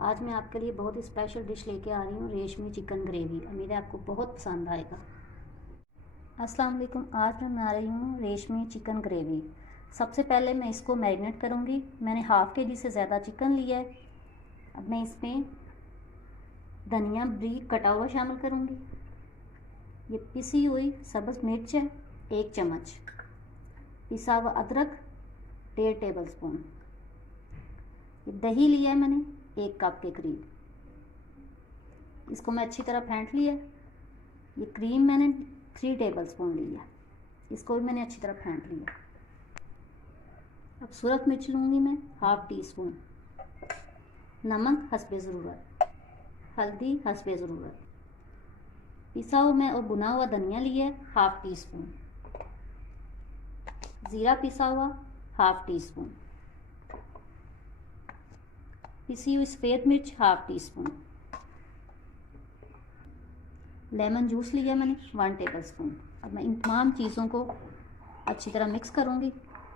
आज मैं आपके लिए बहुत ही स्पेशल डिश लेके आ रही हूँ, रेशमी चिकन ग्रेवी। उम्मीद है आपको बहुत पसंद आएगा। अस्सलाम वालेकुम। आज मैं बना रही हूँ रेशमी चिकन ग्रेवी। सबसे पहले मैं इसको मैरिनेट करूँगी। मैंने हाफ़ के जी से ज़्यादा चिकन लिया है। अब मैं इसमें धनिया बारीक कटा हुआ शामिल करूँगी। ये पिसी हुई सब्ज़ मिर्च है 1 चम्मच, पिसा हुआ अदरक 1.5 टेबल स्पून, ये दही लिया है मैंने 1 कप के करीब। इसको मैं अच्छी तरह फेंट लिया। ये क्रीम मैंने 3 टेबल स्पून लिया, इसको भी मैंने अच्छी तरह फेंट लिया। अब सूरख मिर्च लूँगी मैं हाफ़ टी स्पून, नमक हस्बे ज़रूरत, हल्दी हस्बे ज़रूरत, पिसा हुआ मैं और भुना हुआ धनिया लिया है हाफ़ टी स्पून, ज़ीरा पिसा हुआ हाफ़ टी स्पून, पिसी हुई सफ़ेद मिर्च half tea spoon, lemon juice लिया मैंने 1 टेबल स्पून। अब मैं इन तमाम चीज़ों को अच्छी तरह मिक्स करूँगी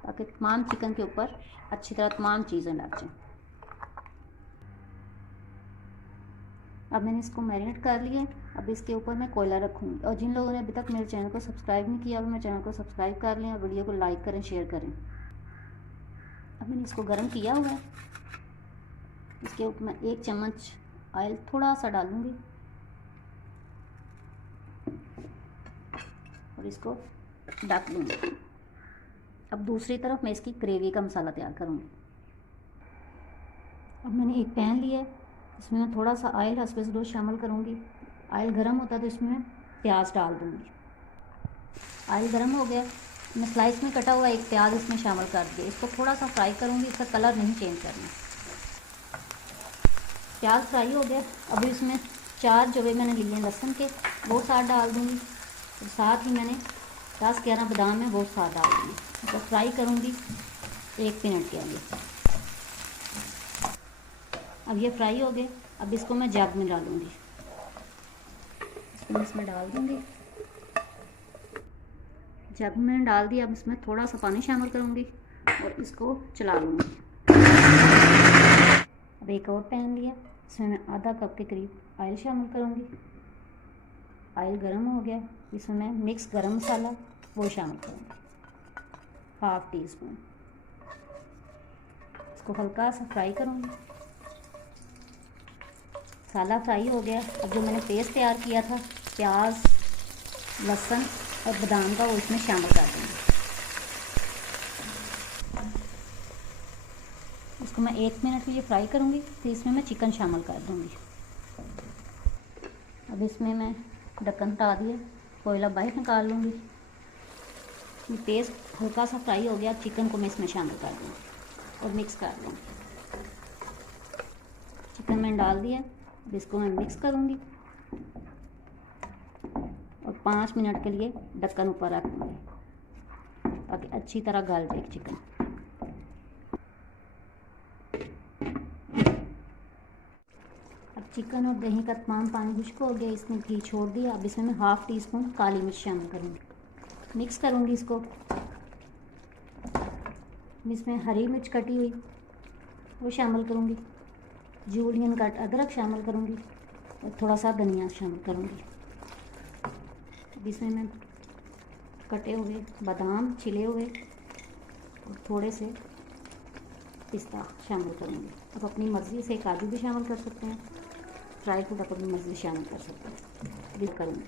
ताकि तमाम चिकन के ऊपर अच्छी तरह तमाम चीज़ें लग जाएं। अब मैंने इसको मैरिनेट कर लिया है। अब इसके ऊपर मैं कोयला रखूँगी। और जिन लोगों ने अभी तक मेरे चैनल को सब्सक्राइब नहीं किया वो मेरे चैनल को सब्सक्राइब कर लें और वीडियो को लाइक करें, शेयर करें। अब मैंने इसको गर्म किया हुआ है। इसके ऊपर मैं 1 चम्मच ऑयल थोड़ा सा डालूँगी और इसको ढक दूँगी। अब दूसरी तरफ मैं इसकी ग्रेवी का मसाला तैयार करूँगी। अब मैंने एक पैन लिया है, इसमें मैं थोड़ा सा ऑयल हस्बे ज़रूर शामिल करूँगी। ऑयल गर्म होता है तो इसमें प्याज डाल दूँगी। ऑयल गर्म हो गया, मैं स्लाइस में कटा हुआ एक प्याज इसमें शामिल कर दिया। इसको थोड़ा सा फ्राई करूँगी, इसका कलर नहीं चेंज करना। प्याज फ्राई हो गया। अब इसमें 4 जवे मैंने लिए लहसुन के, वो साथ डाल दूँगी और साथ ही मैंने 10-11 बादाम है वो साथ डाल दूँगी। इसको फ्राई करूँगी 1 मिनट के लिए। अब ये फ्राई हो गए। अब इसको मैं जग में डालूँगी। इसको मैं इसमें डाल दूँगी। जग में डाल दिया। अब इसमें थोड़ा सा पानी शामिल करूँगी और इसको चला लूँगी। अब एक और पैन लिया, इसमें मैं आधा कप के करीब ऑयल शामिल करूँगी। ऑयल गर्म हो गया, इसमें मैं मिक्स गरम मसाला वो शामिल करूँगी हाफ़ टी स्पून। इसको हल्का सा फ्राई करूँगी। मसाला फ्राई हो गया। अब जो मैंने पेस्ट तैयार किया था प्याज, लहसुन और बादाम का, वो इसमें शामिल कर दूँगी। इसको मैं 1 मिनट के लिए फ्राई करूँगी, फिर इसमें मैं चिकन शामिल कर दूँगी। अब इसमें मैं ढक्कन हटा दिया, कोयला बाहर निकाल लूँगी। ये पेस्ट हल्का सा फ्राई हो गया। चिकन को मैं इसमें शामिल कर दूँगी और मिक्स कर दूँगी। चिकन मैंने डाल दिया। अब इसको मैं मिक्स करूँगी और 5 मिनट के लिए ढक्कन ऊपर रख दूँगी ताकि अच्छी तरह गल जाए चिकन। अब चिकन और दही का तमाम पानी खुश्क हो गया, इसने घी छोड़ दिया। अब इसमें मैं हाफ़ टी स्पून काली मिर्च शामिल करूँगी, मिक्स करूँगी इसको। इसमें हरी मिर्च कटी हुई वो शामिल करूँगी, जूलियन कट अदरक शामिल करूँगी और थोड़ा सा धनिया शामिल करूँगी। अब इसमें मैं कटे हुए बादाम छिले हुए और थोड़े से पिस्ता शामिल करूँगी। अब अपनी मर्ज़ी से काजू भी शामिल कर सकते हैं, ड्राई फ्रूट अपनी मर्ज़ी शामिल कर सकते हैं। भी करूँगी।